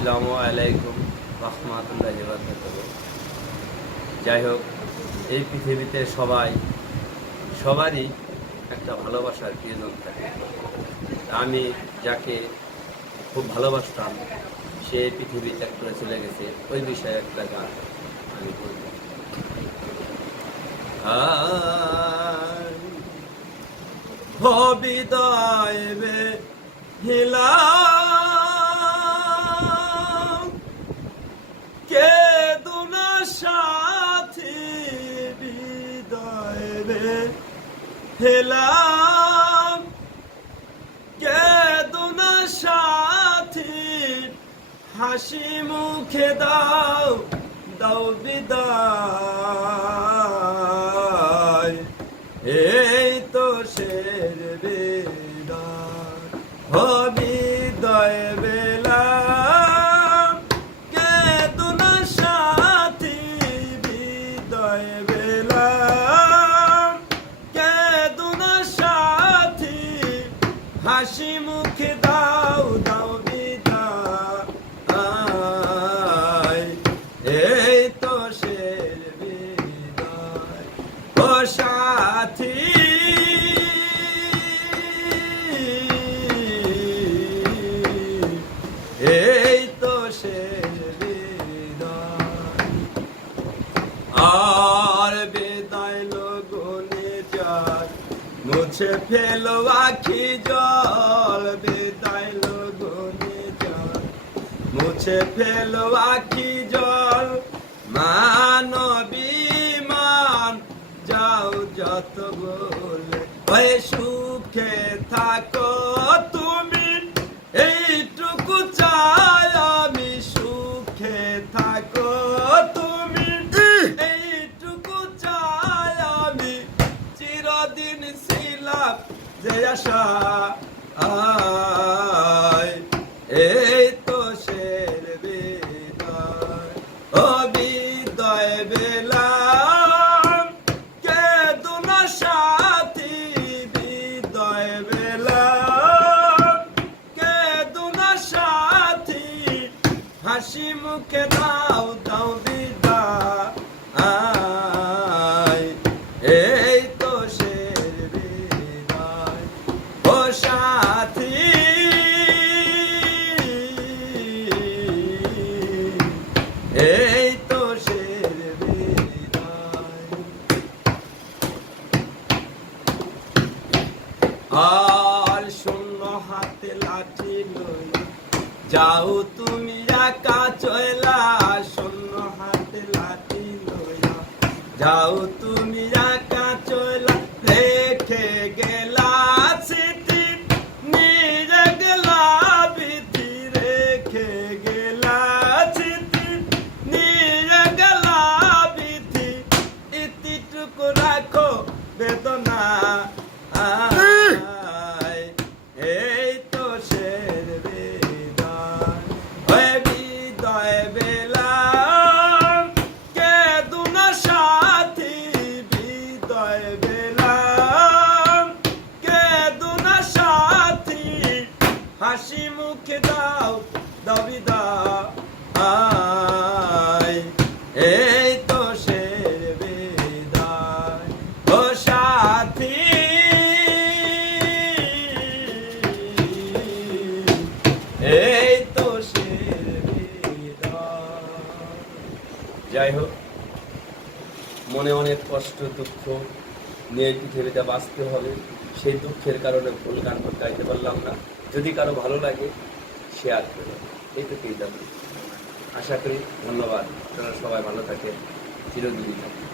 আসসালামু আলাইকুম রহমাতুল্লাহি ওয়া বারাকাতুহু। যাই হোক, এই পৃথিবীতে সবারই একটা ভালোবাসার প্রিয়জন থাকে। আমি যাকে খুব ভালোবাসতাম সে পৃথিবী ত্যাগ করে চলে গেছে, ওই বিষয়ে একটা গান আমি বলব। বিদায় বে হিলা কে দুনা সাথী বিদায় রে হেলাম কে দুনা সাথী হাসি মুখে দাও দাও বিদায় এই তো শের বিদায় ও বিদায় বেলা হাসি মুখে দাও দাও বিদায় এই তো শের বিদায় ও সাথী এই তো শের বিদায় আর বিদায় লগনে যায় মুছে ফেলো আখি জল বিদায় লগনে জল মুছে ফেলো আখি জল মানবী মান যাও যত বলে ওই সুখে থাকো তুমি এইটুকু চাই আমি সুখে থাকো তুমি এইটুকু চাই আমি চিরদিন যে আশা আয় এই তো শের বিদায় ও বিদায় বেলা কে দুনা সাথী বিদায় বেলা কে দুনা সাথী হাসি মুখে দাও দাও বিদায় এই তো শের বিদায় ও সাথী এই তো শের বিদায় আর শূন্য হাতে লাঠি লইয়া যাও তুমি একা চলা শূন্য হাতে লাঠি লইয়া যাও তুমি একা চলা রেখে গেলা স্মৃতি নিয়ে গেলা বিধি রেখে গেলা স্মৃতি নিয়ে গেলা বিধি ইতিটুকু রাখো বেদনা এই তো শের বিদায় ওই বিদায় বেলা কে দুনা সাথী বিদায় বেলা কে দুনা সাথী হাসি মুখে দাও দাও বিদায় এই তো শের বিদায় ও সাথী এই তো শের বিদায়। যাই হোক, মনে অনেক কষ্ট দুঃখ নিয়ে পৃথিবীতে বাঁচতে হবে। সেই দুঃখের কারণে ভুল গান গাইতে পারলাম না। যদি কারো ভালো লাগে শেয়ার করো, এইটুকুই দাবি। আশা করি। ধন্যবাদ। আপনারা সবাই ভালো থাকেন, চিরদিনই থাকেন।